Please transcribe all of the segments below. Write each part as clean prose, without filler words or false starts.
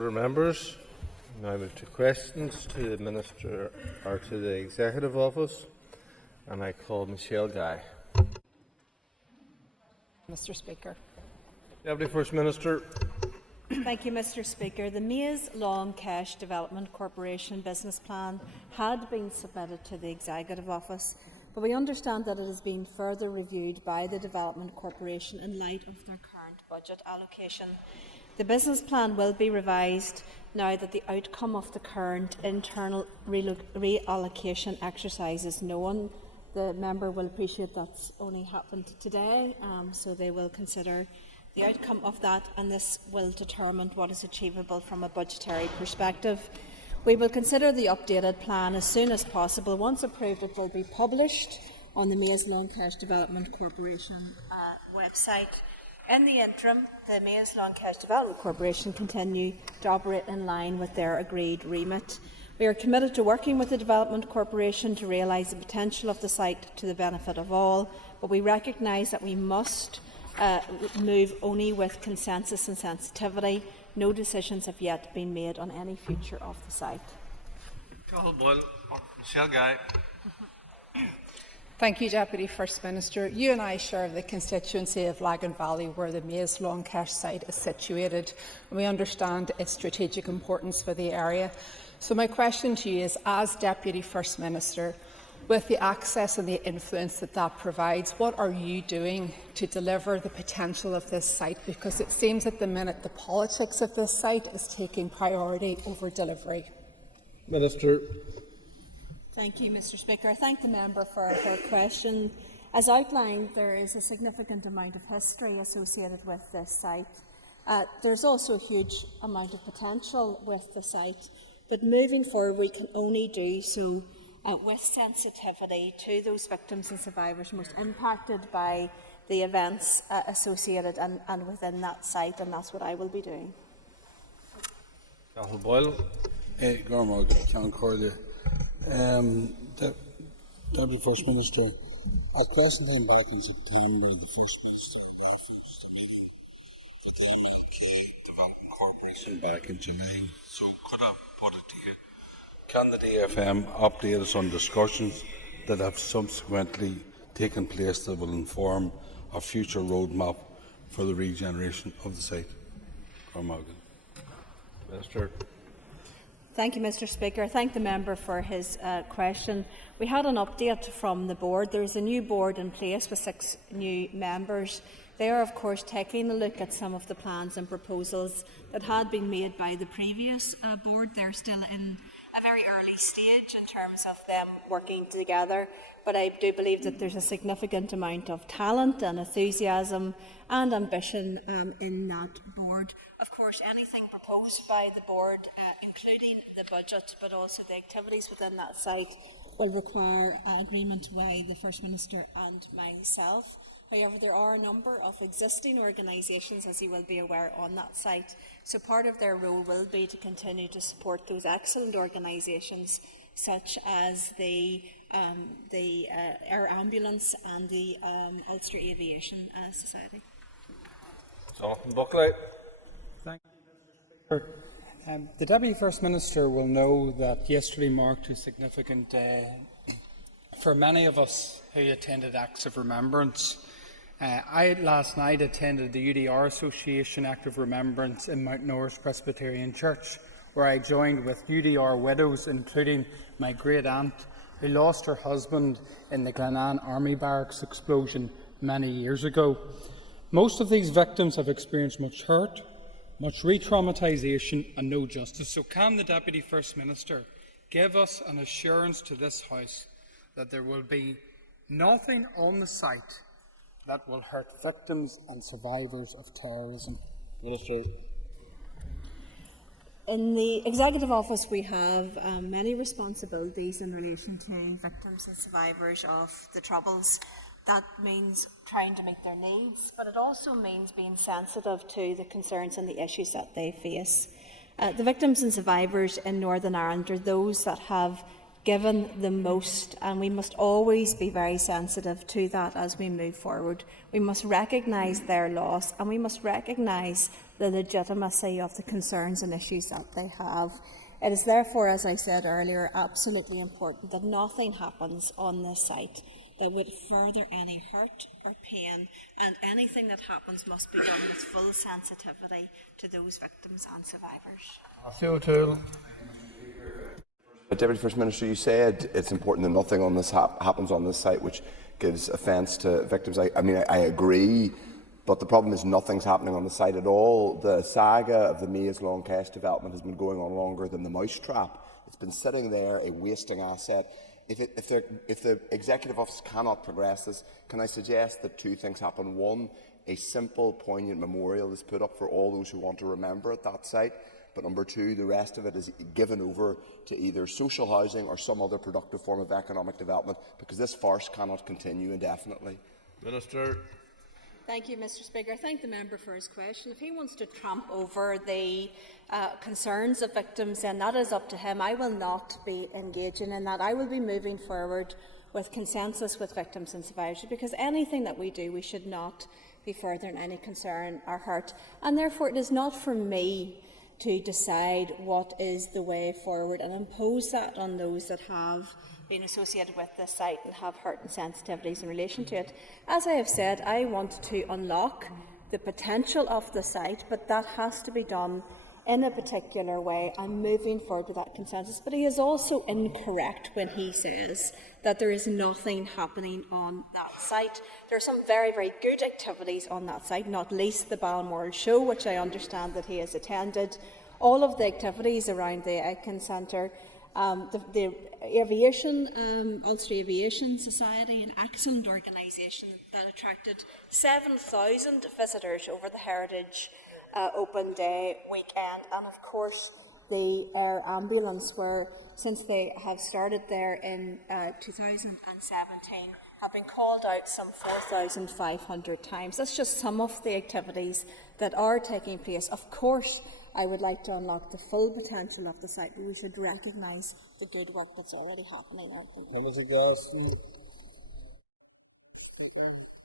Members, now move to questions to the Minister or to the Executive Office, and I call Michelle Guy. Mr. Speaker. Deputy First Minister. Thank you, Mr. Speaker. The Maze Long Cash Development Corporation business plan had been submitted to the Executive Office, but we understand that it has been further reviewed by the Development Corporation in light of their current budget allocation. The business plan will be revised now that the outcome of the current internal reallocation exercise is known. The member will appreciate that's only happened today, so they will consider the outcome of that, and this will determine what is achievable from a budgetary perspective. We will consider the updated plan as soon as possible. Once approved, it will be published on the Maze Long Cash Development Corporation website. In the interim, the Maze Long Cash Development Corporation continue to operate in line with their agreed remit. We are committed to working with the Development Corporation to realise the potential of the site to the benefit of all, but we recognise that we must move only with consensus and sensitivity. No decisions have yet been made on any future of the site. Michelle Guy. Thank you, Deputy First Minister. You and I share the constituency of Lagan Valley where the Maze Long Cash site is situated, and we understand its strategic importance for the area. So my question to you is, as Deputy First Minister, with the access and the influence that that provides, what are you doing to deliver the potential of this site? Because it seems at the minute the politics of this site is taking priority over delivery. Minister. Thank you, Mr. Speaker. I thank the member for her question. As outlined, there is a significant amount of history associated with this site. There's also a huge amount of potential with the site, but moving forward we can only do so with sensitivity to those victims and survivors most impacted by the events associated and within that site, and that's what I will be doing. Deputy First Minister, at question time back in September, the First Minister referenced a meeting with the MLK Development Corporation back in July. So could I put it to you, can the DFM update us on discussions that have subsequently taken place that will inform a future roadmap for the regeneration of the site? Minister. Thank you, Mr. Speaker. I thank the member for his question. We had an update from the board. There is a new board in place with 6 new members. They are, of course, taking a look at some of the plans and proposals that had been made by the previous board. They're still in a very early stage in terms of them working together, but I do believe that there's a significant amount of talent and enthusiasm and ambition in that board. Of course, anything proposed by the board, including the budget, but also the activities within that site, will require agreement by the First Minister and myself. However, there are a number of existing organisations, as you will be aware, on that site. So part of their role will be to continue to support those excellent organisations, such as the Air Ambulance and the Ulster Aviation Society. Jonathan Buckley. Thank you, Mr. Speaker. The Deputy First Minister will know that yesterday marked a significant day for many of us who attended Acts of Remembrance. I last night attended the UDR Association Act of Remembrance in Mount Norris Presbyterian Church, where I joined with UDR widows, including my great aunt, who lost her husband in the Glenanne Army Barracks explosion many years ago. Most of these victims have experienced much hurt, much re-traumatisation and no justice. So can the Deputy First Minister give us an assurance to this House that there will be nothing on the site that will hurt victims and survivors of terrorism? Minister. In the Executive Office, we have many responsibilities in relation to victims and survivors of the Troubles. That means trying to meet their needs, but it also means being sensitive to the concerns and the issues that they face. The victims and survivors in Northern Ireland are those that have given the most, and we must always be very sensitive to that as we move forward. We must recognise their loss, and we must recognise the legitimacy of the concerns and issues that they have. It is therefore, as I said earlier, absolutely important that nothing happens on this site that would further any hurt or pain, and anything that happens must be done with full sensitivity to those victims and survivors. Deputy First Minister, you said it's important that nothing on this happens on this site which gives offence to victims. I agree, but the problem is nothing's happening on the site at all. The saga of the Maze Long Cache development has been going on longer than the mousetrap. It's been sitting there, a wasting asset. If the Executive Office cannot progress this, can I suggest that two things happen? One, a simple, poignant memorial is put up for all those who want to remember at that site. But number two, the rest of it is given over to either social housing or some other productive form of economic development, because this farce cannot continue indefinitely. Minister. Thank you, Mr. Speaker. I thank the member for his question. If he wants to tramp over the concerns of victims, then that is up to him. I will not be engaging in that. I will be moving forward with consensus with victims and survivors, because anything that we do, we should not be furthering any concern or hurt. And therefore, it is not for me to decide what is the way forward and impose that on those that have been associated with this site and have hurt and sensitivities in relation to it. As I have said, I want to unlock the potential of the site, but that has to be done in a particular way. I'm moving forward with that consensus, but he is also incorrect when he says that there is nothing happening on that site. There are some very, very good activities on that site, not least the Balmoral Show, which I understand that he has attended. All of the activities around the Aiken Centre, the aviation, Ulster Aviation Society, an excellent organisation that attracted 7,000 visitors over the Heritage Open Day weekend, and of course the Air Ambulance, where since they have started there in 2017, have been called out some 4,500 times. That's just some of the activities that are taking place. Of course, I would like to unlock the full potential of the site, but we should recognise the good work that's already happening out there.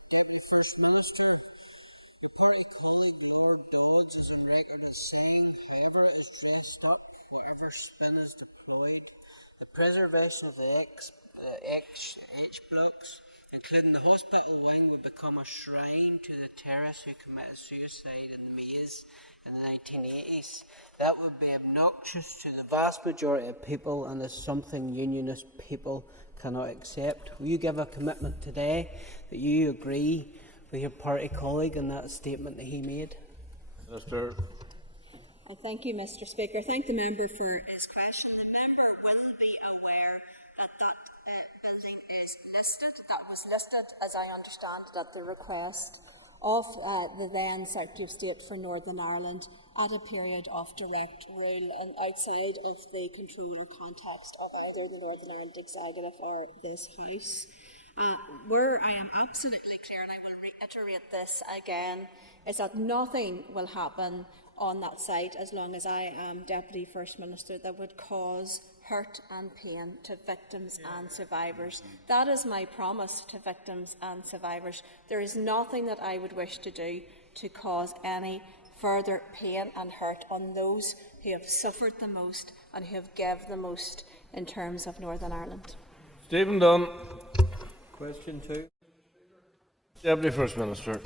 Deputy First Minister, your party colleague Lord Dodds is on record as saying, however it is dressed up, whatever spin is deployed, the preservation of the H blocks, including the hospital wing, would become a shrine to the terrorists who committed suicide in the Maze in the 1980s. That would be obnoxious to the vast majority of people, and is something unionist people cannot accept. Will you give a commitment today that you agree with your party colleague in that statement that he made? Minister. Thank you, Mr. Speaker. Thank the member for his question. The member will be aware that building is listed. That was listed, as I understand it, at the request of the then Secretary of State for Northern Ireland at a period of direct rule and outside of the control or context of either the Northern Ireland Executive or this House. Where I am absolutely clear, and I will reiterate this again, is that nothing will happen on that site as long as I am Deputy First Minister that would cause hurt and pain to victims and survivors. That is my promise to victims and survivors. There is nothing that I would wish to do to cause any further pain and hurt on those who have suffered the most and who have given the most in terms of Northern Ireland. Stephen Dunn. Question 2. Deputy First Minister.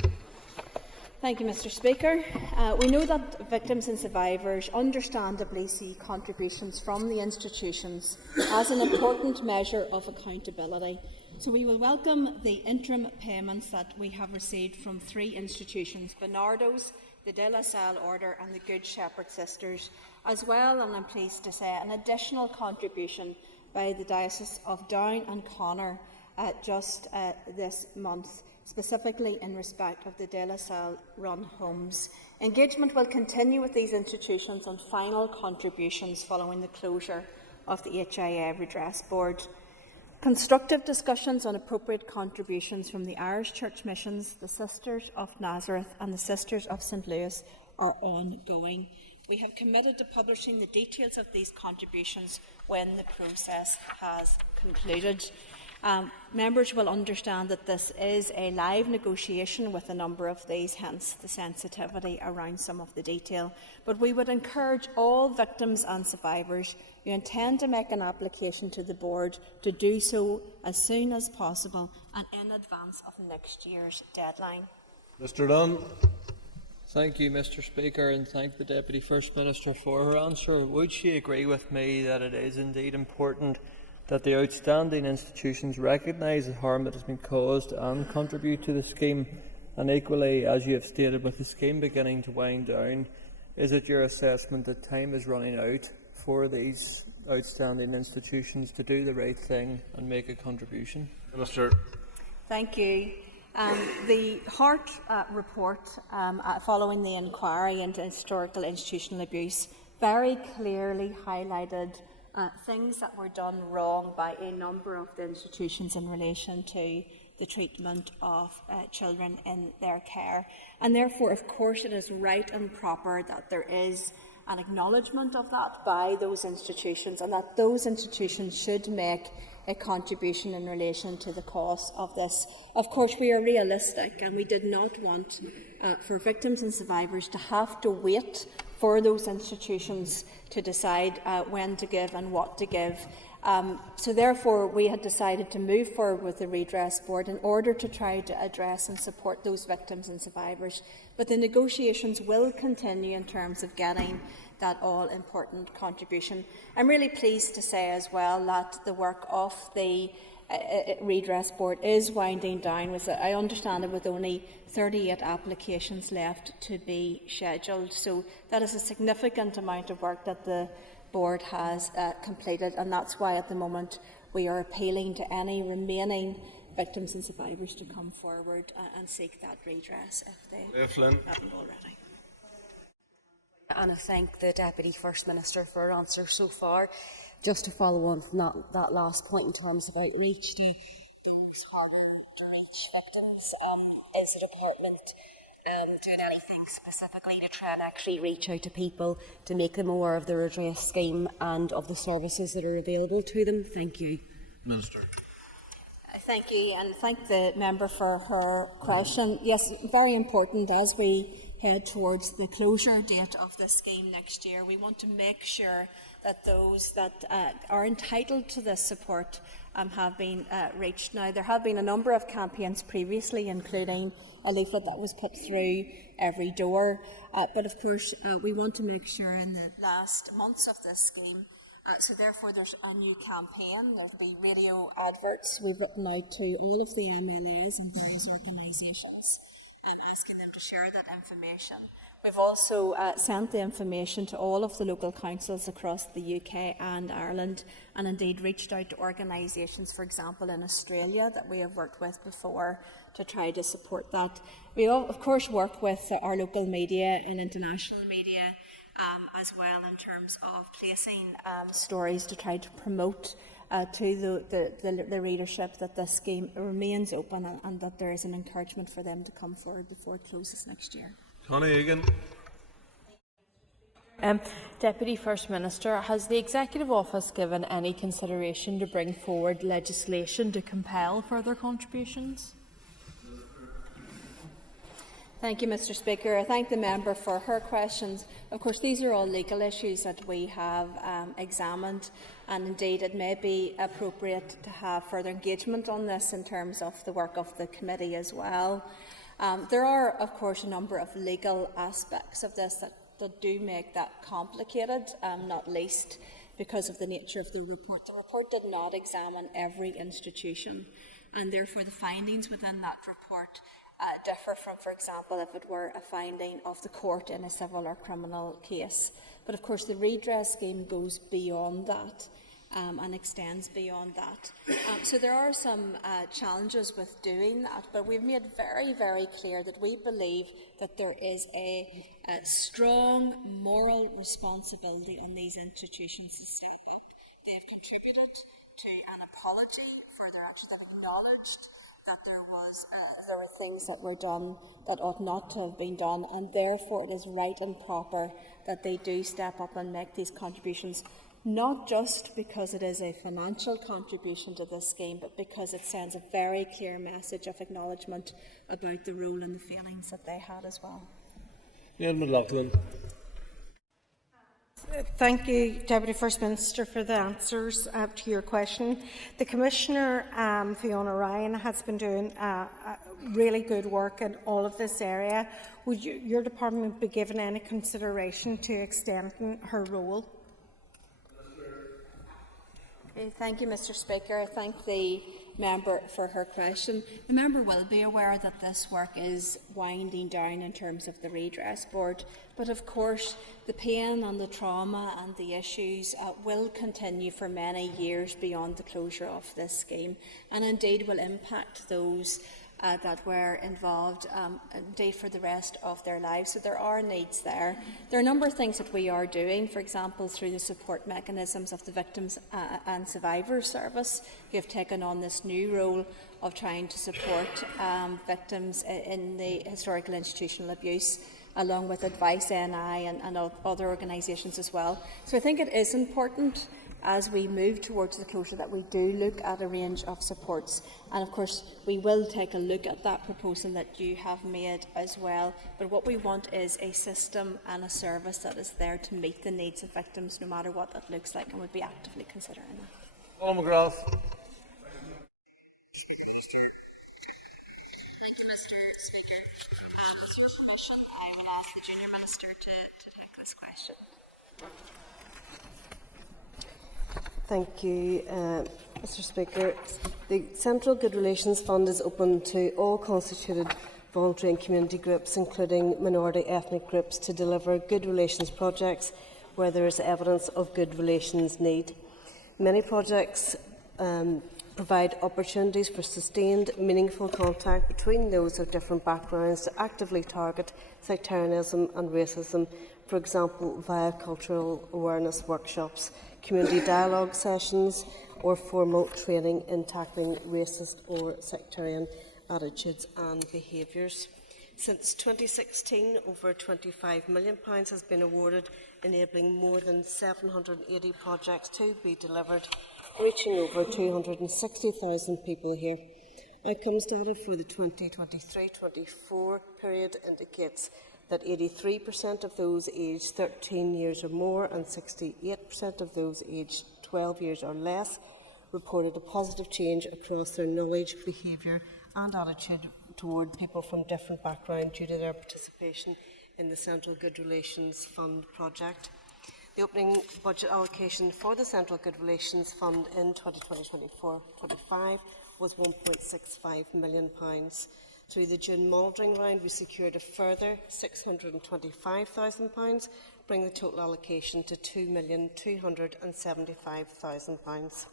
Thank you, Mr. Speaker. We know that victims and survivors understandably see contributions from the institutions as an important measure of accountability. So we will welcome the interim payments that we have received from 3 institutions, Barnardo's, the De La Salle Order and the Good Shepherd Sisters, as well, and I'm pleased to say, an additional contribution by the Diocese of Down and Connor just this month, specifically in respect of the De La Salle run homes. Engagement will continue with these institutions on final contributions following the closure of the HIA Redress Board. Constructive discussions on appropriate contributions from the Irish Church Missions, the Sisters of Nazareth and the Sisters of St. Louis are ongoing. We have committed to publishing the details of these contributions when the process has concluded. Members will understand that this is a live negotiation with a number of these, hence the sensitivity around some of the detail. But we would encourage all victims and survivors who intend to make an application to the board to do so as soon as possible and in advance of next year's deadline. Mr Dunn. Thank you, Mr Speaker, and thank the Deputy First Minister for her answer. Would she agree with me that it is indeed important that the outstanding institutions recognise the harm that has been caused and contribute to the scheme? And equally, as you have stated, with the scheme beginning to wind down, is it your assessment that time is running out for these outstanding institutions to do the right thing and make a contribution? Minister. Thank you. The Hart report, following the inquiry into historical institutional abuse, very clearly highlighted things that were done wrong by a number of the institutions in relation to the treatment of children in their care. And therefore, of course, it is right and proper that there is an acknowledgement of that by those institutions, and that those institutions should make a contribution in relation to the cost of this. Of course, we are realistic, and we did not want for victims and survivors to have to wait for those institutions to decide when to give and what to give. So therefore, we had decided to move forward with the redress board in order to try to address and support those victims and survivors. But the negotiations will continue in terms of getting that all-important contribution. I'm really pleased to say as well that the work of the redress board is winding down. I understand it with only 38 applications left to be scheduled. So that is a significant amount of work that the board has completed, and that's why at the moment we are appealing to any remaining victims and survivors to come forward and seek that redress if they haven't already. And I thank the Deputy First Minister for her answer so far. Just to follow on from that last point in terms of outreach, it's harder to reach victims. Is the department doing anything specifically to try and actually reach out to people to make them aware of the redress scheme and of the services that are available to them? Thank you. Minister. Thank you, and thank the member for her question. Yes, very important as we head towards the closure date of the scheme next year. We want to make sure that those that are entitled to this support have been reached. Now, there have been a number of campaigns previously, including a leaflet that was put through every door, but of course we want to make sure in the last months of this scheme. So therefore there's a new campaign. There will be radio adverts. We've written out to all of the MLAs and various organisations asking them to share that information. We've also sent the information to all of the local councils across the UK and Ireland, and indeed reached out to organisations, for example, in Australia that we have worked with before to try to support that. We of course work with our local media and international media as well in terms of placing stories to try to promote to the readership that this scheme remains open and that there is an encouragement for them to come forward before it closes next year. Connie Egan. Deputy First Minister, has the Executive Office given any consideration to bring forward legislation to compel further contributions? Thank you, Mr Speaker. I thank the member for her questions. Of course, these are all legal issues that we have examined, and indeed it may be appropriate to have further engagement on this in terms of the work of the committee as well. There are, of course, a number of legal aspects of this that do make that complicated, not least because of the nature of the report. The report did not examine every institution, and therefore the findings within that report differ from, for example, if it were a finding of the court in a civil or criminal case. But of course the redress scheme goes beyond that and extends beyond that. So there are some challenges with doing that, but we've made very, very clear that we believe that there is a strong moral responsibility on these institutions to say that they have contributed to an apology for their actions, that acknowledged that there were things that were done that ought not to have been done, and therefore it is right and proper that they do step up and make these contributions. not just because it is a financial contribution to this scheme, but because it sends a very clear message of acknowledgement about the role and the feelings that they had as well. Neil McLaughlin. Thank you, Deputy First Minister, for the answers to your question. The Commissioner, Fiona Ryan, has been doing really good work in all of this area. Would your department be given any consideration to extending her role? Okay, thank you, Mr. Speaker. I thank the member for her question. The member will be aware that this work is winding down in terms of the redress board, but of course the pain and the trauma and the issues will continue for many years beyond the closure of this scheme, and indeed will impact those that were involved indeed for the rest of their lives. So there are needs there. There are a number of things that we are doing, for example, through the support mechanisms of the Victims and Survivors Service, who have taken on this new role of trying to support victims in the historical institutional abuse, along with Advice NI and other organisations as well. So I think it is important, as we move towards the closure, that we do look at a range of supports. And of course, we will take a look at that proposal that you have made as well. But what we want is a system and a service that is there to meet the needs of victims, no matter what that looks like, and would be actively considering that. Paul McGrath. Thank you, Mr. Speaker. The Central Good Relations Fund is open to all constituted voluntary and community groups, including minority ethnic groups, to deliver good relations projects where there is evidence of good relations need. Many projects provide opportunities for sustained, meaningful contact between those of different backgrounds to actively target sectarianism and racism, for example, via cultural awareness workshops, community dialogue sessions, or formal training in tackling racist or sectarian attitudes and behaviours. Since 2016, over £25 million has been awarded, enabling more than 780 projects to be delivered, reaching over 260,000 people here. Outcomes data for the 2023-24 period indicates that 83% of those aged 13 years or more and 68% of those aged 12 years or less reported a positive change across their knowledge, behaviour and attitude toward people from different backgrounds due to their participation in the Central Good Relations Fund project. The opening budget allocation for the Central Good Relations Fund in 2020-24-25 was £1.65 million. Through the June monitoring round, we secured a further £625,000, bringing the total allocation to £2,275,000.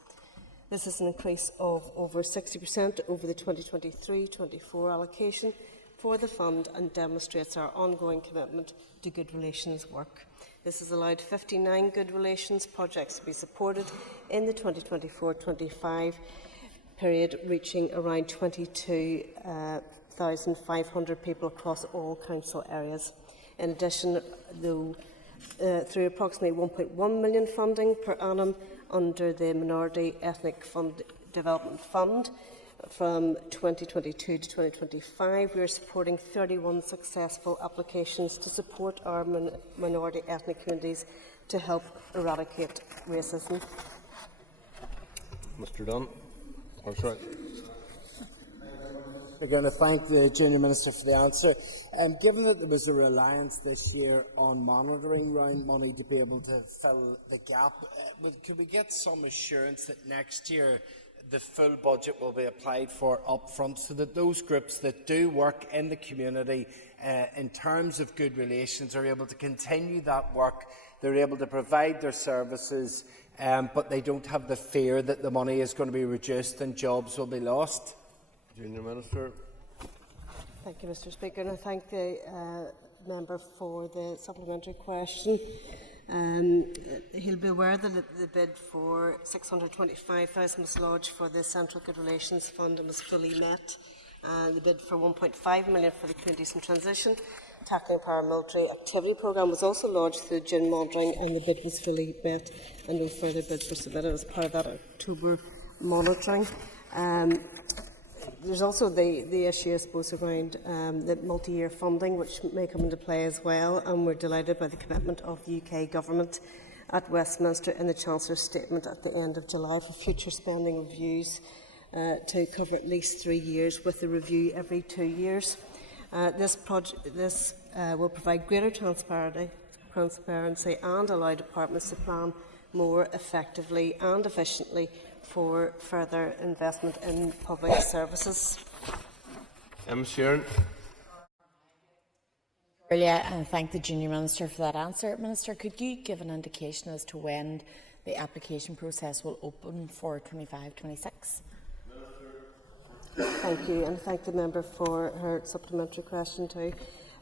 This is an increase of over 60% over the 2023-24 allocation for the fund and demonstrates our ongoing commitment to good relations work. This has allowed 59 good relations projects to be supported in the 2024-25 period, reaching around 22,500 people across all council areas. In addition, through approximately £1.1 million funding per annum under the Minority Ethnic Development Fund, from 2022 to 2025, we are supporting 31 successful applications to support our minority ethnic communities to help eradicate racism. Mr. Dunn. Oh, sorry. We're going to thank the Junior Minister for the answer. Given that there was a reliance this year on monitoring round money to be able to fill the gap, could we get some assurance that next year the full budget will be applied for up front, so that those groups that do work in the community in terms of good relations are able to continue that work, they're able to provide their services, but they don't have the fear that the money is going to be reduced and jobs will be lost? Junior Minister. Thank you, Mr. Speaker, and I thank the member for the supplementary question. He'll be aware that the bid for £625,000 was lodged for the Central Good Relations Fund and was fully met. The bid for £1.5 million for the Communities in Transition Tackling Paramilitary Activity Programme was also launched through June monitoring, and the bid was fully met and no further bids were submitted as part of that October monitoring. There's also the issue, I suppose, around the multi-year funding, which may come into play as well, and we're delighted by the commitment of the UK Government at Westminster in the Chancellor's statement at the end of July for future spending reviews to cover at least 3 years, with a review every 2 years. This will provide greater transparency and allow departments to plan more effectively and efficiently for further investment in public services. Sharon. Earlier, and thank the Junior Minister for that answer. Minister, could you give an indication as to when the application process will open for 25-26? Thank you, and thank the member for her supplementary question too.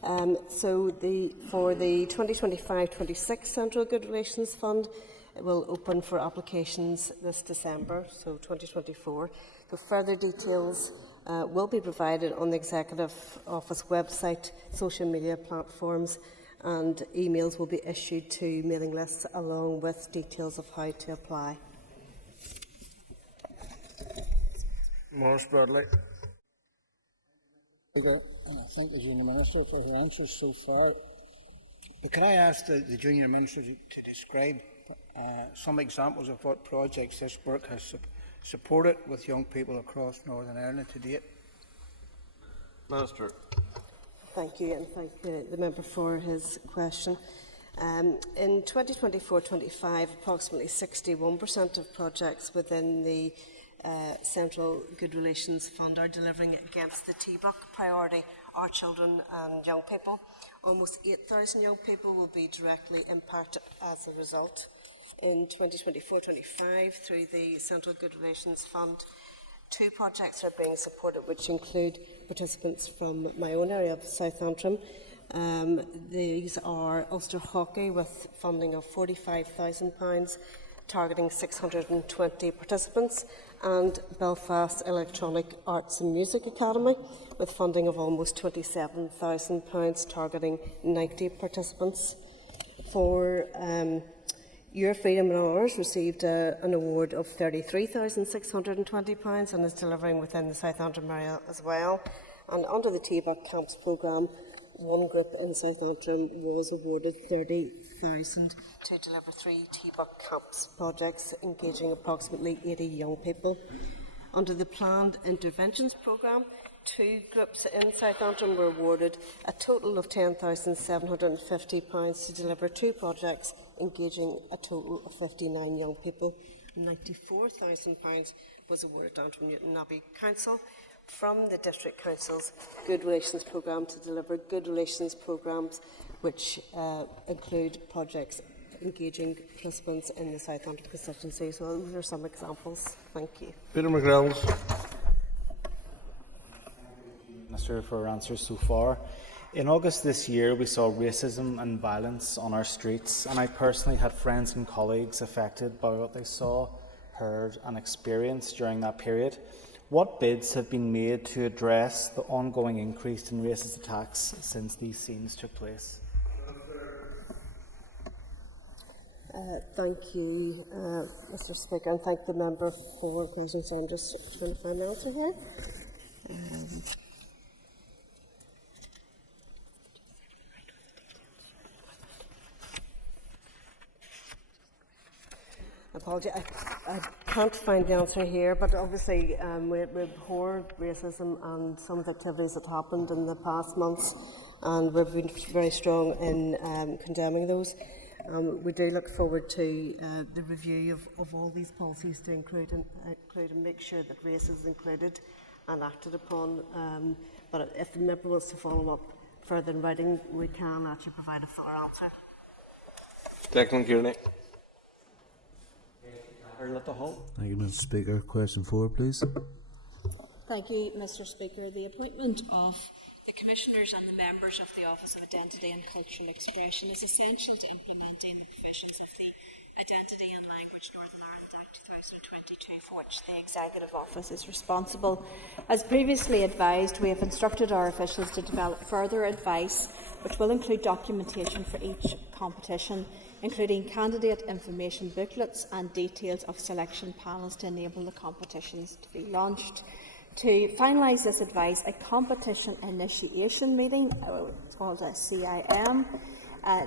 For the 2025-26 Central Good Relations Fund, it will open for applications this December, so 2024. So further details will be provided on the Executive Office website, social media platforms, and emails will be issued to mailing lists along with details of how to apply. Morris Bradley. I thank the Junior Minister for her answers so far. But could I ask the Junior Minister to describe some examples of what projects this work has supported with young people across Northern Ireland to date? Minister. Thank you, and thank the member for his question. In 2024-25, approximately 61% of projects within the Central Good Relations Fund are delivering against the TBUC priority, our children and young people. Almost 8,000 young people will be directly impacted as a result. In 2024-25, through the Central Good Relations Fund, 2 projects are being supported, which include participants from my own area of South Antrim. These are Ulster Hockey with funding of £45,000, targeting 620 participants, and Belfast Electronic Arts and Music Academy with funding of almost £27,000, targeting 90 participants. For Your Freedom and Honours received an award of £33,620 and is delivering within the South Antrim area as well. And under the TBUC Camps programme, one group in South Antrim was awarded £30,000 to deliver 3 TBUC Camps projects engaging approximately 80 young people. Under the Planned Interventions programme, 2 groups in South Antrim were awarded a total of £10,750 to deliver 2 projects engaging a total of 59 young people. £94,000 was awarded down from Newton Abbey Council from the District Council's Good Relations programme to deliver good relations programmes which include projects engaging participants in the South Antrim constituency. So those are some examples. Thank you. Peter McGrills. Minister, for her answers so far. In August this year, we saw racism and violence on our streets, and I personally had friends and colleagues affected by what they saw, heard and experienced during that period. What bids have been made to address the ongoing increase in racist attacks since these scenes took place? Thank you, Mr. Speaker, and thank the member for questions. So I'm just trying to find the answer here. Apology, I can't find the answer here, but obviously we abhor racism and some of the activities that happened in the past months, and we've been very strong in condemning those. We do look forward to the review of all these policies to include and make sure that race is included and acted upon. But if the member wants to follow up further in writing, we can actually provide a fuller answer. Declan Kearney. Thank you, Mr. Speaker. Question 4, please. Thank you, Mr. Speaker. The appointment of the Commissioners and the members of the Office of Identity and Cultural Expression is essential to implementing the provisions of the Identity and Language Northern Ireland Act 2022 for which the Executive Office is responsible. As previously advised, we have instructed our officials to develop further advice, which will include documentation for each competition, including candidate information booklets and details of selection panels to enable the competitions to be launched. To finalise this advice, a competition initiation meeting, called a CIM,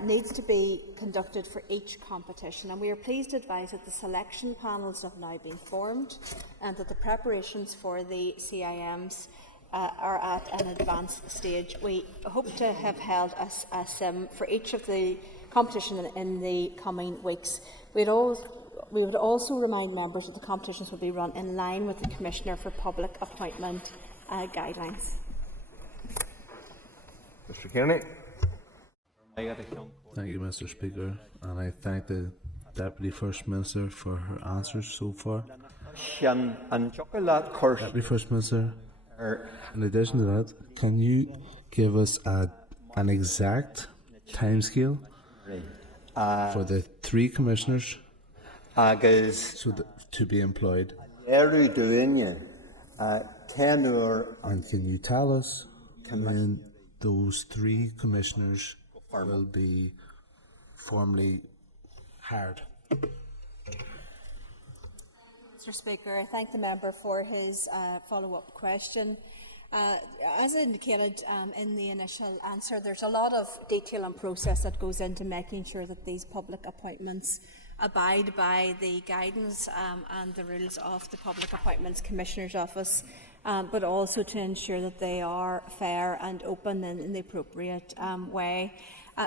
needs to be conducted for each competition, and we are pleased to advise that the selection panels have now been formed and that the preparations for the CIMs are at an advanced stage. We hope to have held a sim for each of the competition in the coming weeks. We would also remind members that the competitions will be run in line with the Commissioner for Public Appointment guidelines. Mr. Kearney. Thank you, Mr. Speaker, and I thank the Deputy First Minister for her answers so far. Deputy First Minister, in addition to that, can you give us an exact timescale for the 3 commissioners to be employed? And can you tell us when those 3 commissioners will be formally hired? Mr. Speaker, I thank the member for his follow-up question. As indicated in the initial answer, there's a lot of detail and process that goes into making sure that these public appointments abide by the guidance and the rules of the Public Appointments Commissioner's Office, but also to ensure that they are fair and open in the appropriate way.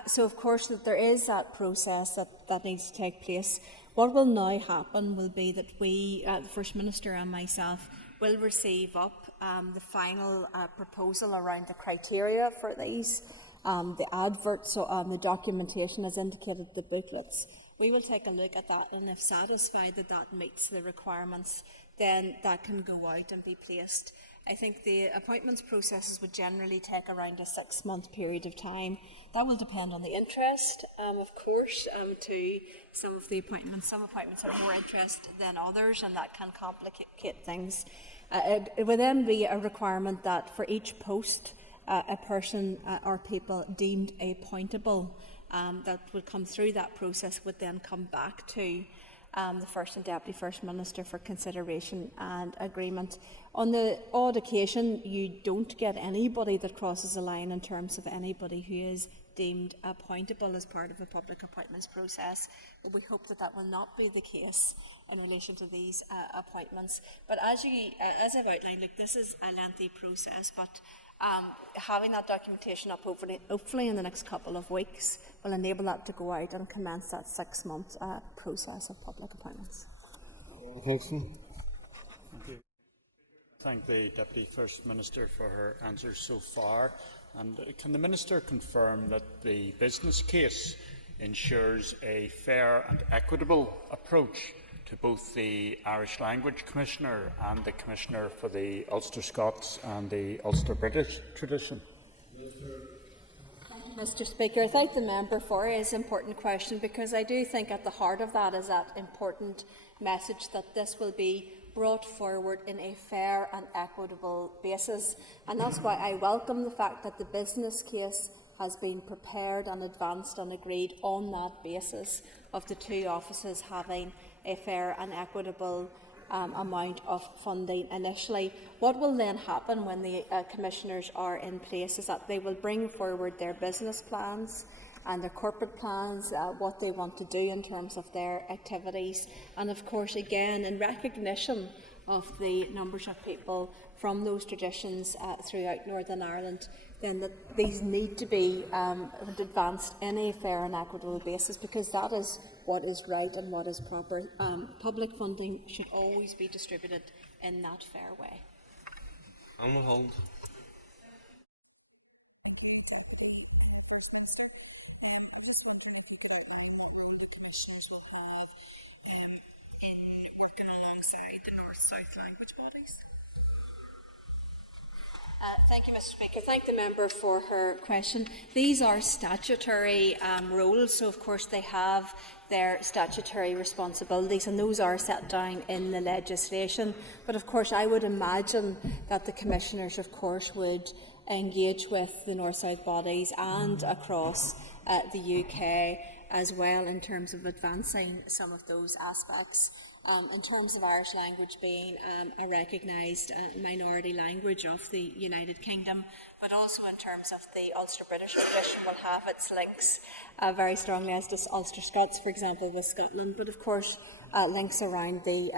So, of course, that there is that process that needs to take place. What will now happen will be that we, the First Minister and myself, will receive up the final proposal around the criteria for these, the adverts, the documentation as indicated, the booklets. We will take a look at that, and if satisfied that that meets the requirements, then that can go out and be placed. I think the appointments processes would generally take around a 6-month period of time. That will depend on the interest, of course, to some of the appointments. Some appointments have more interest than others, and that can complicate things. It would then be a requirement that for each post, a person or people deemed appointable that would come through that process would then come back to the First and Deputy First Minister for consideration and agreement. On the odd occasion, you don't get anybody that crosses the line in terms of anybody who is deemed appointable as part of a public appointments process, but we hope that that will not be the case in relation to these appointments. But as I've outlined, look, this is a lengthy process, but having that documentation up hopefully in the next couple of weeks will enable that to go out and commence that 6-month process of public appointments. Thank the Deputy First Minister for her answers so far. And can the Minister confirm that the business case ensures a fair and equitable approach to both the Irish Language Commissioner and the Commissioner for the Ulster Scots and the Ulster British tradition? Thank you, Mr. Speaker. I thank the member for his important question, because I do think at the heart of that is that important message that this will be brought forward in a fair and equitable basis. And that's why I welcome the fact that the business case has been prepared and advanced and agreed on that basis of the 2 offices having a fair and equitable amount of funding initially. What will then happen when the commissioners are in place is that they will bring forward their business plans and their corporate plans, what they want to do in terms of their activities, and of course again in recognition of the numbers of people from those traditions throughout Northern Ireland, then that these need to be advanced in a fair and equitable basis, because that is what is right and what is proper. Public funding should always be distributed in that fair way. And we'll hold. Alongside the North-South language bodies. Thank you, Mr. Speaker. Thank the member for her question. These are statutory roles, so of course they have their statutory responsibilities, and those are set down in the legislation. But of course, I would imagine that the commissioners, of course, would engage with the North-South bodies and across the UK as well in terms of advancing some of those aspects. In terms of Irish language being a recognised minority language of the United Kingdom, but also in terms of the Ulster-British tradition will have its links very strongly, as does Ulster-Scots, for example, with Scotland, but of course links around the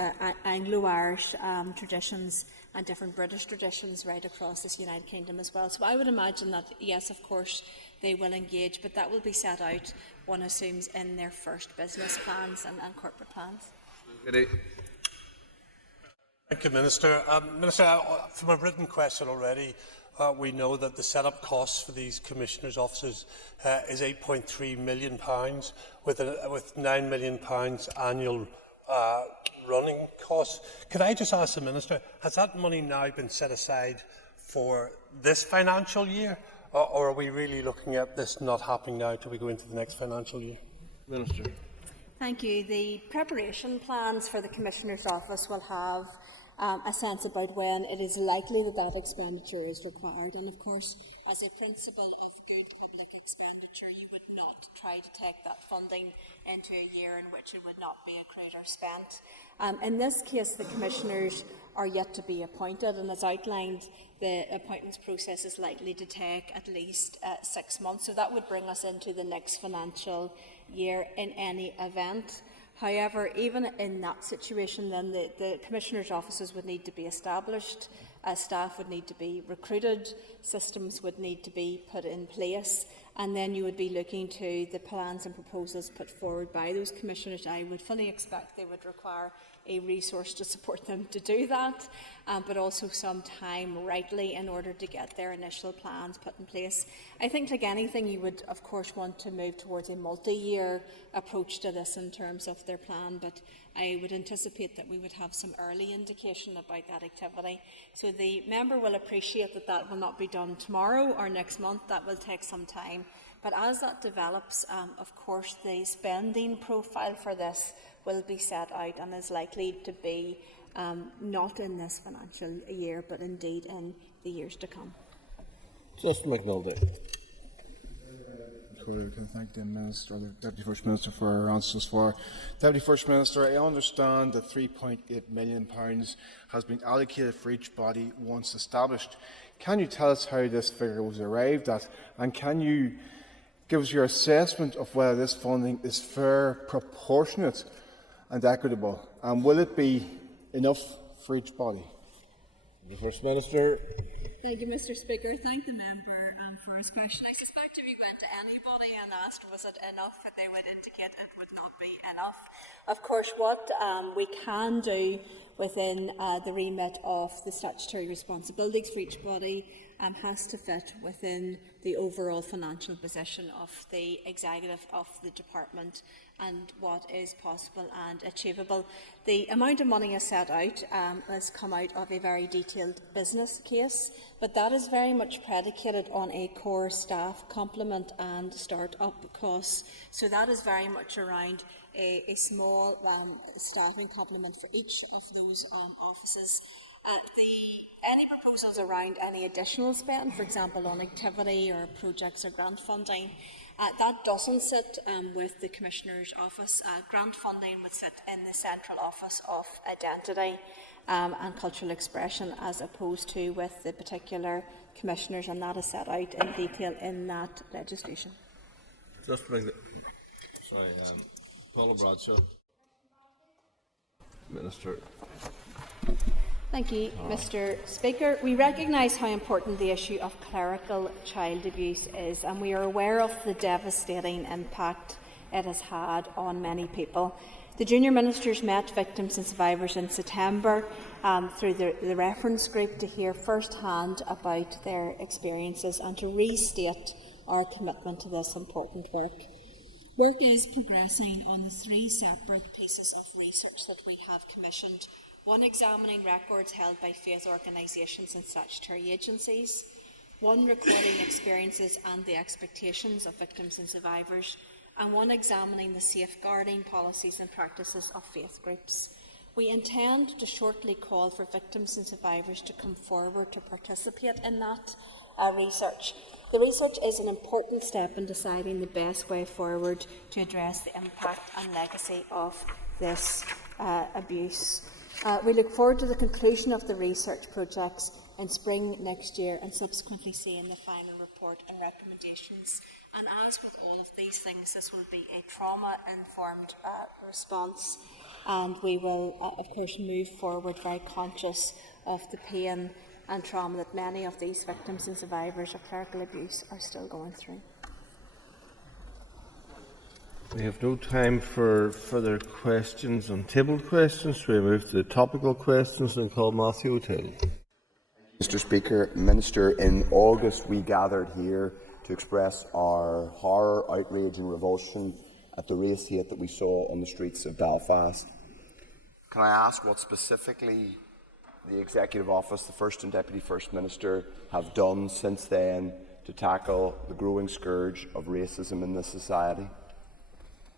Anglo-Irish traditions and different British traditions right across this United Kingdom as well. So I would imagine that, yes, of course, they will engage, but that will be set out, one assumes, in their first business plans and corporate plans. Thank you, Minister. Minister, from a written question already, we know that the set-up costs for these commissioners' offices is £8.3 million, with £9 million annual running costs. Could I just ask the Minister, has that money now been set aside for this financial year, or are we really looking at this not happening now until we go into the next financial year? Minister. Thank you. The preparation plans for the Commissioner's Office will have a sense about when it is likely that that expenditure is required. And of course, as a principle of good public expenditure, you would not try to take that funding into a year in which it would not be accrued or spent. In this case, the Commissioners are yet to be appointed, and as outlined, the appointments process is likely to take at least 6 months. So that would bring us into the next financial year in any event. However, even in that situation, then the Commissioners' offices would need to be established, staff would need to be recruited, systems would need to be put in place, and then you would be looking to the plans and proposals put forward by those Commissioners. I would fully expect they would require a resource to support them to do that, but also some time rightly in order to get their initial plans put in place. I think, like anything, you would of course want to move towards a multi-year approach to this in terms of their plan, but I would anticipate that we would have some early indication about that activity. So the member will appreciate that that will not be done tomorrow or next month. That will take some time. But as that develops, of course, the spending profile for this will be set out and is likely to be not in this financial year, but indeed in the years to come. Justin McNulty. Can thank the Minister, the Deputy First Minister, for her answers far. Deputy First Minister, I understand that £3.8 million has been allocated for each body once established. Can you tell us how this figure was arrived at, and can you give us your assessment of whether this funding is fair, proportionate and equitable, and will it be enough for each body? The First Minister. Thank you, Mr. Speaker. Thank the member for his question. I suspect if you went to anybody and asked was it enough, that they would indicate it would not be enough. Of course, what we can do within the remit of the statutory responsibilities for each body has to fit within the overall financial position of the executive of the department and what is possible and achievable. The amount of money is set out has come out of a very detailed business case, but that is very much predicated on a core staff complement and start-up costs. So that is very much around a small staffing complement for each of those offices. Any proposals around any additional spend, for example on activity or projects or grant funding, that doesn't sit with the Commissioner's Office. Grant funding would sit in the Central Office of Identity and Cultural Expression, as opposed to with the particular Commissioners, and that is set out in detail in that legislation. Paula Bradshaw. Minister. Thank you, Mr. Speaker. We recognise how important the issue of clerical child abuse is, and we are aware of the devastating impact it has had on many people. The junior ministers met victims and survivors in September through the reference group to hear first-hand about their experiences and to restate our commitment to this important work. Work is progressing on the 3 separate pieces of research that we have commissioned one examining records held by faith organisations and statutory agencies, one recording experiences and the expectations of victims and survivors, and one examining the safeguarding policies and practices of faith groups. We intend to shortly call for victims and survivors to come forward to participate in that research. The research is an important step in deciding the best way forward to address the impact and legacy of this abuse. We look forward to the conclusion of the research projects in spring next year and subsequently seeing the final report and recommendations. And as with all of these things, this will be a trauma-informed response, and we will, of course, move forward very conscious of the pain and trauma that many of these victims and survivors of clerical abuse are still going through. We have no time for further questions on tabled questions, so we move to the topical questions and call Matthew O'Taylor. Mr. Speaker, Minister, in August we gathered here to express our horror, outrage and revulsion at the race hate that we saw on the streets of Belfast. Can I ask what specifically the Executive Office, the First and Deputy First Minister, have done since then to tackle the growing scourge of racism in this society?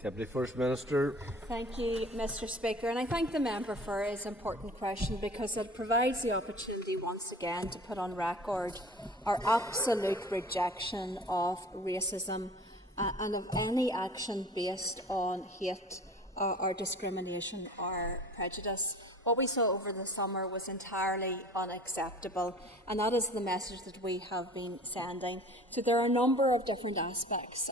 Deputy First Minister. Thank you, Mr. Speaker, and I thank the member for his important question because it provides the opportunity once again to put on record our absolute rejection of racism and of any action based on hate or discrimination or prejudice. What we saw over the summer was entirely unacceptable, and that is the message that we have been sending. So there are a number of different aspects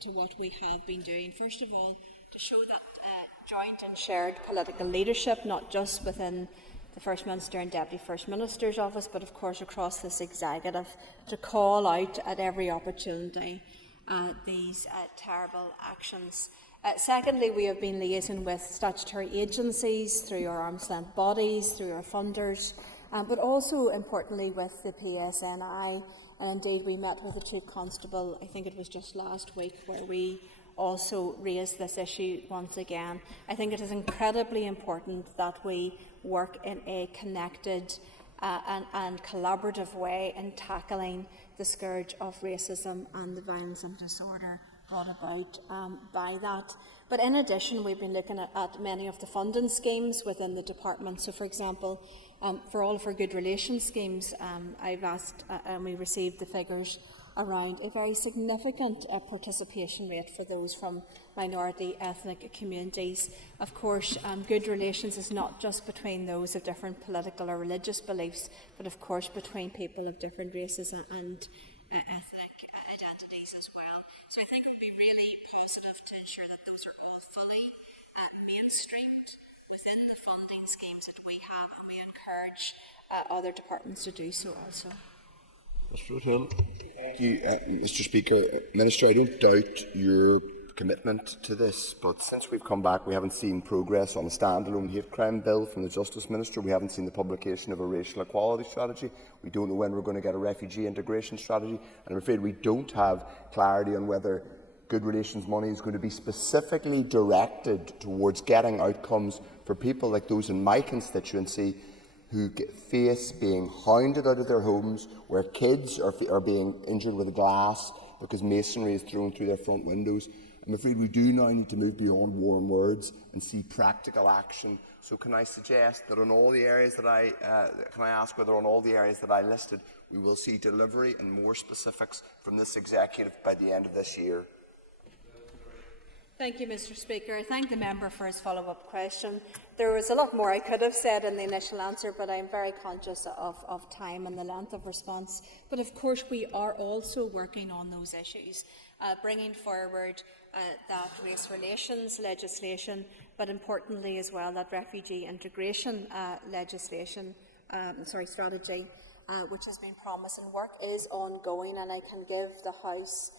to what we have been doing. First of all, to show that joint and shared political leadership, not just within the First Minister and Deputy First Minister's office, but of course across this executive, to call out at every opportunity these terrible actions. Secondly, we have been liaising with statutory agencies through our arm's length bodies, through our funders, but also importantly with the PSNI. And indeed, we met with the Chief Constable, I think it was just last week, where we also raised this issue once again. I think it is incredibly important that we work in a connected and collaborative way in tackling the scourge of racism and the violence and disorder brought about by that. But in addition, we've been looking at many of the funding schemes within the department. So, for example, for all of our good relations schemes, I've asked and we received the figures around a very significant participation rate for those from minority ethnic communities. Of course, good relations is not just between those of different political or religious beliefs, but of course between people of different races and ethnic identities as well. So I think it would be really positive to ensure that those are all fully mainstreamed within the funding schemes that we have, and we encourage other departments to do so also. Mr. O'Taylor. Thank you, Mr. Speaker. Minister, I don't doubt your commitment to this, but since we've come back, we haven't seen progress on a standalone hate crime bill from the Justice Minister. We haven't seen the publication of a racial equality strategy. We don't know when we're going to get a refugee integration strategy. And I'm afraid we don't have clarity on whether good relations money is going to be specifically directed towards getting outcomes for people like those in my constituency who face being hounded out of their homes, where kids are being injured with glass because masonry is thrown through their front windows. I'm afraid we do now need to move beyond warm words and see practical action. So can I suggest that on all the areas that can I ask whether on all the areas that I listed, we will see delivery and more specifics from this executive by the end of this year? Thank you, Mr. Speaker. I thank the member for his follow-up question. There was a lot more I could have said in the initial answer, but I'm very conscious of time and the length of response. But of course, we are also working on those issues, bringing forward that race relations legislation, but importantly as well that refugee integration strategy, which has been promised, and work is ongoing, and I can give the House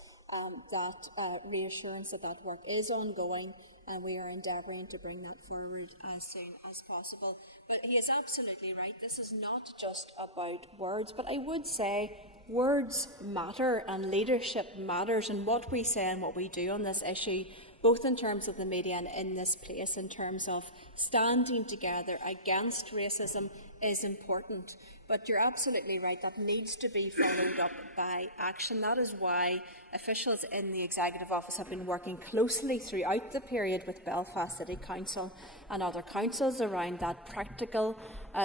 that reassurance that that work is ongoing, and we are endeavouring to bring that forward as soon as possible. But he is absolutely right. This is not just about words, but I would say words matter and leadership matters, and what we say and what we do on this issue both in terms of the media and in this place, in terms of standing together against racism, is important. But you're absolutely right, that needs to be followed up by action. That is why officials in the Executive Office have been working closely throughout the period with Belfast City Council and other councils around that practical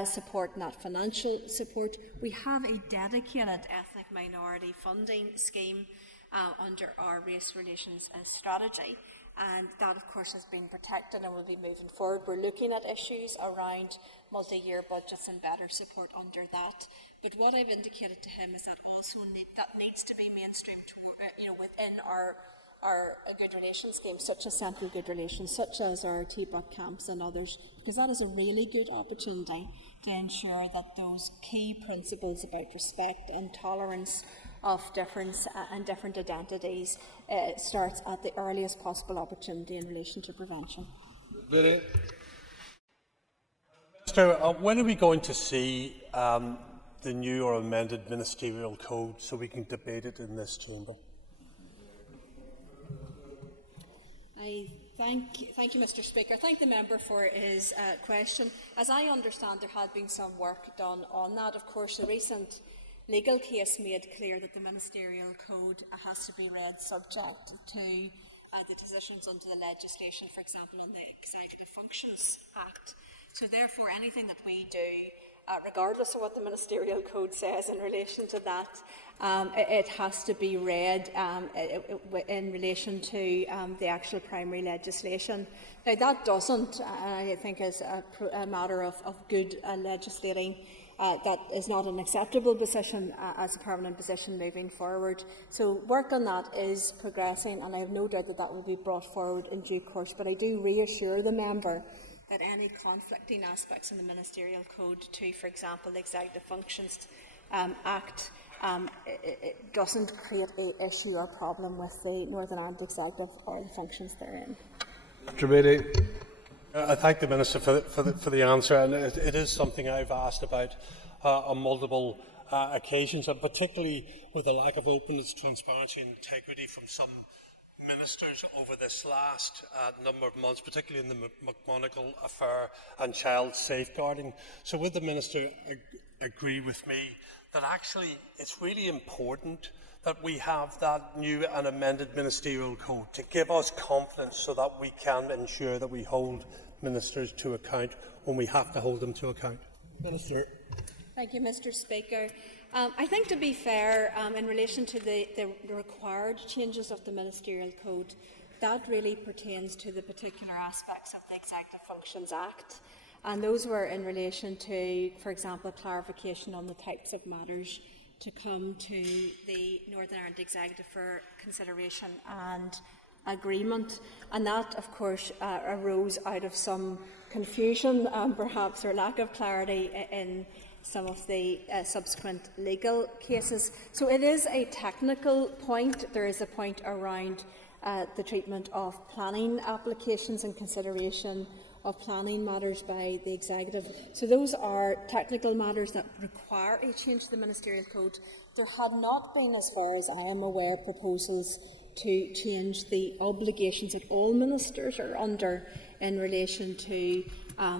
support and that financial support. We have a dedicated ethnic minority funding scheme under our race relations strategy. And that, of course, has been protected and will be moving forward. We're looking at issues around multi-year budgets and better support under that. But what I've indicated to him is that also that needs to be mainstreamed within our good relations schemes, such as Central Good Relations, such as our TBUC camps and others, because that is a really good opportunity to ensure that those key principles about respect and tolerance of difference and different identities starts at the earliest possible opportunity in relation to prevention. Minister, when are we going to see the new or amended ministerial code so we can debate it in this chamber? Thank you, Mr. Speaker. I thank the member for his question. As I understand, there had been some work done on that. Of course, the recent legal case made clear that the ministerial code has to be read subject to the decisions under the legislation, for example, on the Executive Functions Act. So therefore, anything that we do, regardless of what the ministerial code says in relation to that, it has to be read in relation to the actual primary legislation. Now, that doesn't, I think, is a matter of good legislating. That is not an acceptable position as a permanent position moving forward. So work on that is progressing, and I have no doubt that that will be brought forward in due course. But I do reassure the member that any conflicting aspects in the ministerial code to, for example, the Executive Functions Act, it doesn't create an issue or problem with the Northern Ireland Executive or the functions therein. Mr. Beattie. I thank the Minister for the answer, and it is something I've asked about on multiple occasions, and particularly with the lack of openness, transparency and integrity from some ministers over this last number of months, particularly in the McMonagle affair and child safeguarding. So would the Minister agree with me that actually it's really important that we have that new and amended ministerial code to give us confidence so that we can ensure that we hold ministers to account when we have to hold them to account? Minister. Thank you, Mr. Speaker. I think, to be fair, in relation to the required changes of the ministerial code, that really pertains to the particular aspects of the Executive Functions Act. And those were in relation to, for example, clarification on the types of matters to come to the Northern Ireland Executive for consideration and agreement. And that, of course, arose out of some confusion, perhaps, or lack of clarity in some of the subsequent legal cases. So it is a technical point. There is a point around the treatment of planning applications and consideration of planning matters by the Executive. So those are technical matters that require a change to the ministerial code. There had not been, as far as I am aware, proposals to change the obligations that all ministers are under in relation to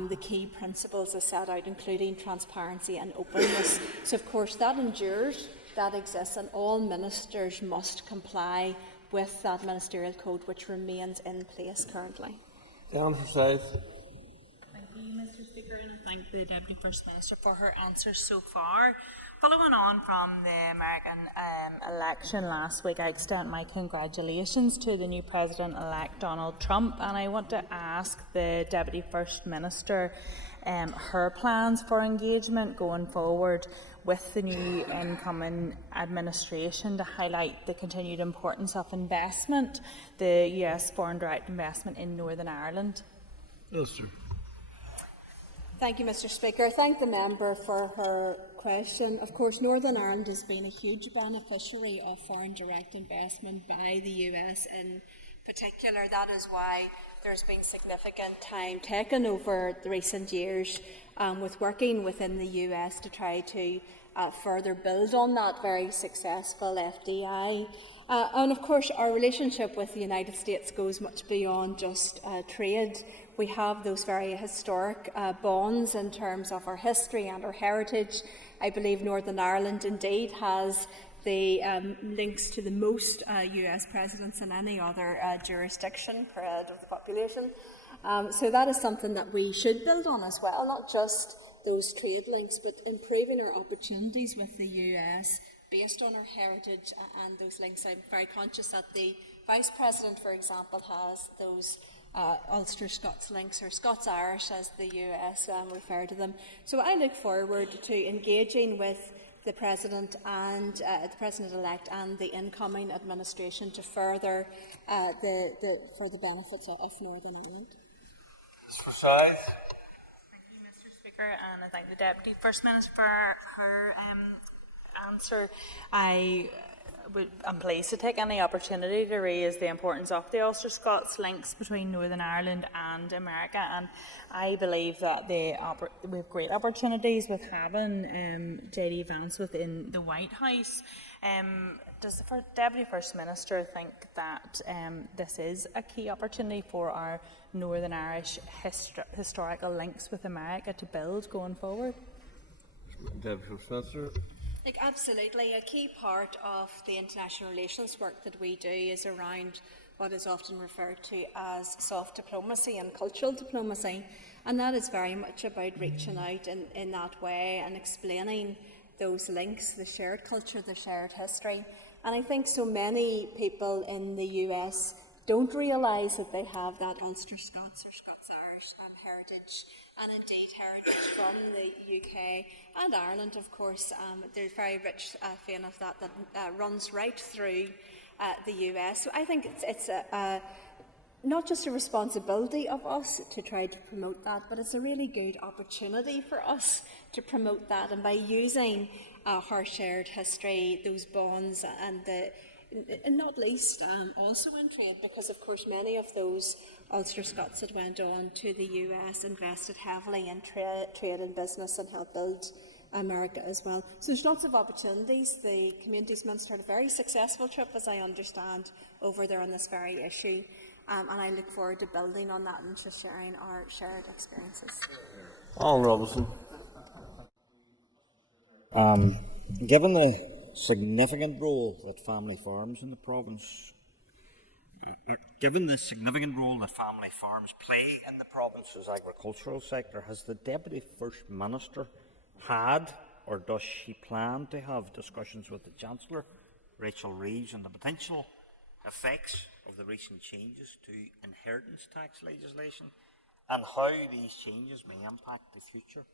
the key principles as set out, including transparency and openness. So, of course, that endures, that exists, and all ministers must comply with that ministerial code, which remains in place currently. Down for South. Thank you, Mr. Speaker, and I thank the Deputy First Minister for her answers so far. Following on from the American election last week, I extend my congratulations to the new President-elect Donald Trump, and I want to ask the Deputy First Minister her plans for engagement going forward with the new incoming administration to highlight the continued importance of investment, the US foreign direct investment in Northern Ireland. Minister. Thank you, Mr. Speaker. I thank the member for her question. Of course, Northern Ireland has been a huge beneficiary of foreign direct investment by the US in particular. That is why there's been significant time taken over the recent years with working within the US to try to further build on that very successful FDI And of course, our relationship with the United States goes much beyond just trade. We have those very historic bonds in terms of our history and our heritage. I believe Northern Ireland indeed has the links to the most US presidents in any other jurisdiction per head of the population. So that is something that we should build on as well, not just those trade links, but improving our opportunities with the US based on our heritage and those links. I'm very conscious that the Vice President, for example, has those Ulster Scots links, or Scots-Irish as the US refer to them. So I look forward to engaging with the President and the President-elect and the incoming administration to further for the benefits of Northern Ireland. Mr. Forsyth. Mr. Speaker, and I thank the Deputy First Minister for her answer. I'm pleased to take any opportunity to raise the importance of the Ulster Scots links between Northern Ireland and America, and I believe that we have great opportunities with having JD Vance within the White House. Does the Deputy First Minister think that this is a key opportunity for our Northern Irish historical links with America to build going forward? Deputy First Minister. Absolutely. A key part of the international relations work that we do is around what is often referred to as soft diplomacy and cultural diplomacy, and that is very much about reaching out in that way and explaining those links, the shared culture, the shared history. And I think so many people in the US don't realise that they have that Ulster Scots or Scots-Irish heritage, and indeed heritage from the UK and Ireland, of course. There's very rich vein of that runs right through the US. So I think it's not just a responsibility of us to try to promote that, but it's a really good opportunity for us to promote that. And by using our shared history, those bonds, and not least also in trade, because of course many of those Ulster Scots that went on to the US invested heavily in trade and business and helped build America as well. So there's lots of opportunities. The Communities Minister had a very successful trip, as I understand, over there on this very issue, and I look forward to building on that and just sharing our shared experiences. Alan Robinson. Given the significant role that family farms in the province's agricultural sector, has the Deputy First Minister had, or does she plan to have, discussions with the Chancellor, Rachel Reeves, on the potential effects of the recent changes to inheritance tax legislation and how these changes may impact the future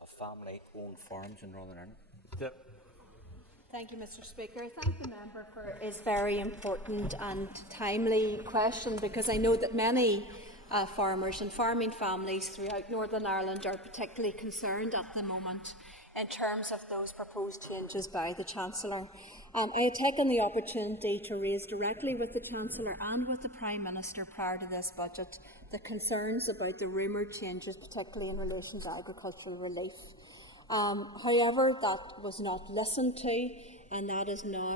of family-owned farms in Northern Ireland? Yep. Thank you, Mr. Speaker. Thank the member for his very important and timely question, because I know that many farmers and farming families throughout Northern Ireland are particularly concerned at the moment in terms of those proposed changes by the Chancellor. I had taken the opportunity to raise directly with the Chancellor and with the Prime Minister prior to this budget the concerns about the rumoured changes, particularly in relation to agricultural relief. However, that was not listened to, and that is now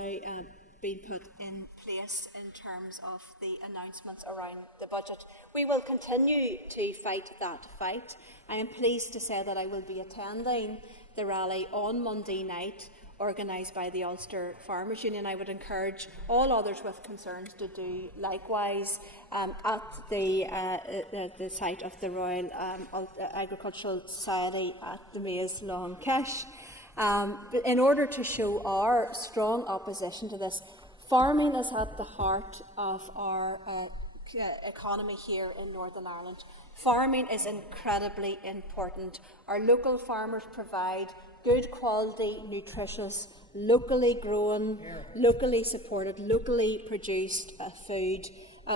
being put in place in terms of the announcements around the budget. We will continue to fight that fight. I am pleased to say that I will be attending the rally on Monday night, organised by the Ulster Farmers Union. I would encourage all others with concerns to do likewise at the site of the Royal Agricultural Society at the Maze Long Kesh. In order to show our strong opposition to this, farming is at the heart of our economy here in Northern Ireland. Farming is incredibly important. Our local farmers provide good quality, nutritious, locally grown, locally supported, locally produced food.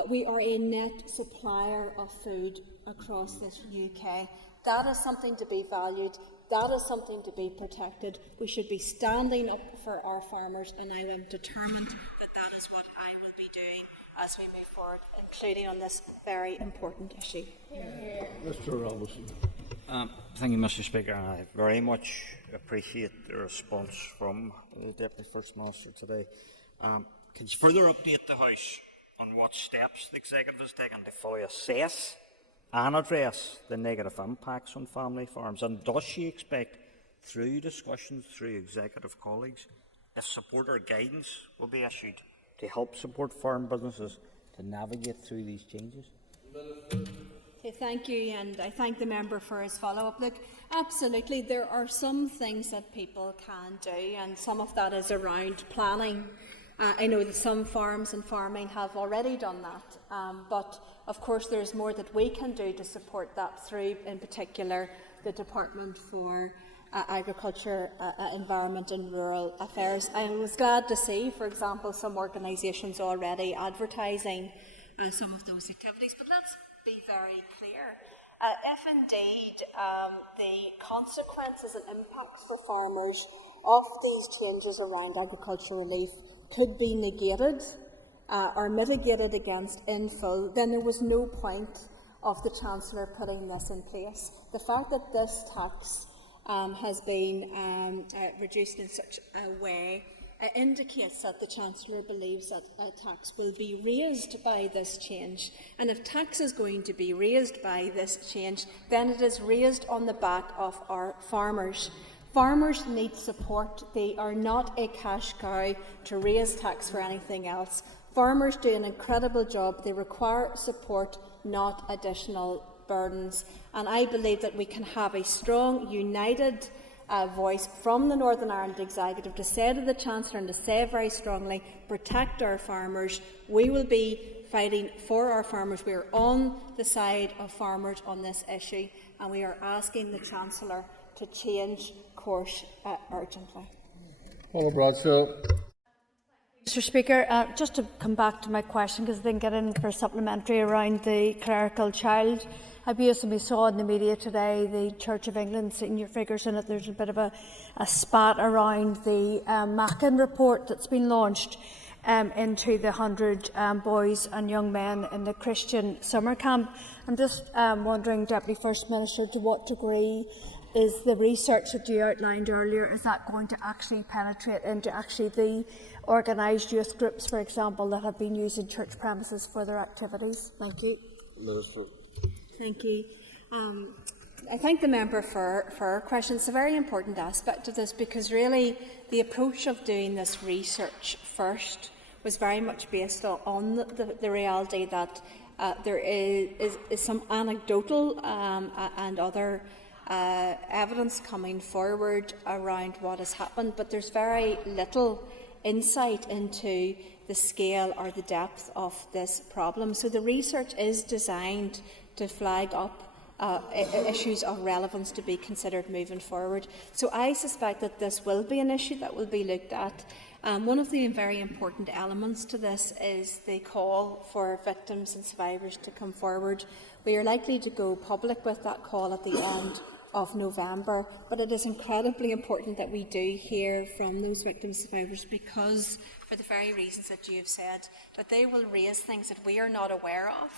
We are a net supplier of food across this UK. That is something to be valued. That is something to be protected. We should be standing up for our farmers, and I am determined that that is what I will be doing as we move forward, including on this very important issue. Mr. Robinson. Thank you, Mr. Speaker, and I very much appreciate the response from the Deputy First Minister today. Can you further update the House on what steps the Executive has taken to fully assess and address the negative impacts on family farms? And does she expect, through discussions through Executive colleagues, if support or guidance will be issued to help support farm businesses to navigate through these changes? Okay, thank you, and I thank the member for his follow-up. Look, absolutely, there are some things that people can do, and some of that is around planning. I know that some farms and farming have already done that, but of course there's more that we can do to support that through, in particular, the Department for Agriculture, Environment and Rural Affairs. I was glad to see, for example, some organisations already advertising some of those activities, but let's be very clear. If indeed the consequences and impacts for farmers of these changes around agricultural relief could be negated or mitigated against in full, then there was no point of the Chancellor putting this in place. The fact that this tax has been reduced in such a way indicates that the Chancellor believes that a tax will be raised by this change. And if tax is going to be raised by this change, then it is raised on the back of our farmers. Farmers need support. They are not a cash cow to raise tax for anything else. Farmers do an incredible job. They require support, not additional burdens. And I believe that we can have a strong, united voice from the Northern Ireland Executive to say to the Chancellor and to say very strongly, protect our farmers. We will be fighting for our farmers. We are on the side of farmers on this issue, and we are asking the Chancellor to change course urgently. Paula Broadfield. Mr Speaker, just to come back to my question, because I didn't get in for supplementary around the clerical child abuse, and we saw in the media today the Church of England senior figures in it. There's a bit of a spat around the Mackin report that's been launched into the 100 boys and young men in the Christian summer camp. I'm just wondering, Deputy First Minister, to what degree is the research that you outlined earlier, is that going to actually penetrate into actually the organised youth groups, for example, that have been using church premises for their activities? Thank you. Minister. Thank you. I thank the member for her question. It's a very important aspect of this, because really the approach of doing this research first was very much based on the reality that there is some anecdotal and other evidence coming forward around what has happened, but there's very little insight into the scale or the depth of this problem. So the research is designed to flag up issues of relevance to be considered moving forward. So I suspect that this will be an issue that will be looked at. One of the very important elements to this is the call for victims and survivors to come forward. We are likely to go public with that call at the end of November, but it is incredibly important that we do hear from those victims and survivors, because, for the very reasons that you have said, that they will raise things that we are not aware of,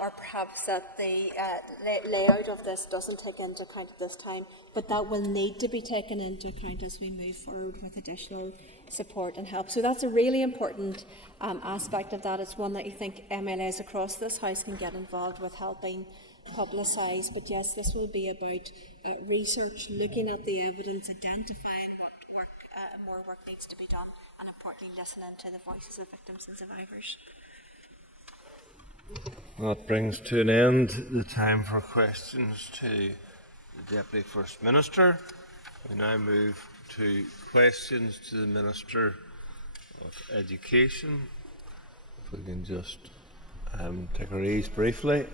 or perhaps that the layout of this doesn't take into account at this time, but that will need to be taken into account as we move forward with additional support and help. So that's a really important aspect of that. It's one that you think MLAs across this House can get involved with helping publicise. But yes, this will be about research, looking at the evidence, identifying what more work needs to be done, and importantly listening to the voices of victims and survivors. That brings to an end the time for questions to the Deputy First Minister. We now move to questions to the Minister of Education. If we can just take our ease briefly.